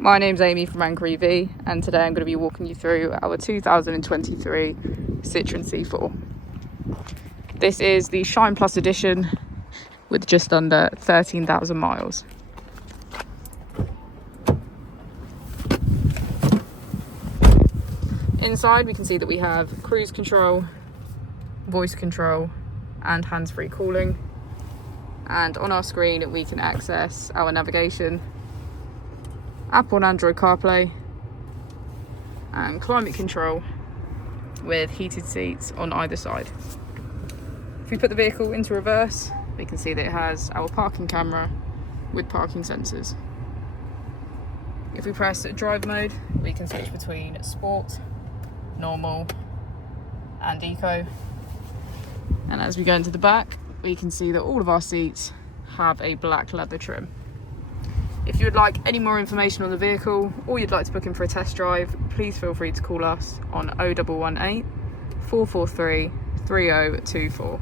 My name's Amy from Range Rover, and today I'm going to be walking you through our 2023 Citroen C4. This is the Shine Plus edition with just under 13,000 miles. Inside we can see that we have cruise control, voice control and hands-free calling, and on our screen we can access our navigation, Apple and Android CarPlay and climate control with heated seats on either side. If we put the vehicle into reverse, we can see that it has our parking camera with parking sensors. If we press drive mode, we can switch between sport, normal and eco. And as we go into the back, we can see that all of our seats have a black leather trim. If you would like any more information on the vehicle or you'd like to book in for a test drive, please feel free to call us on 0118 443 3024.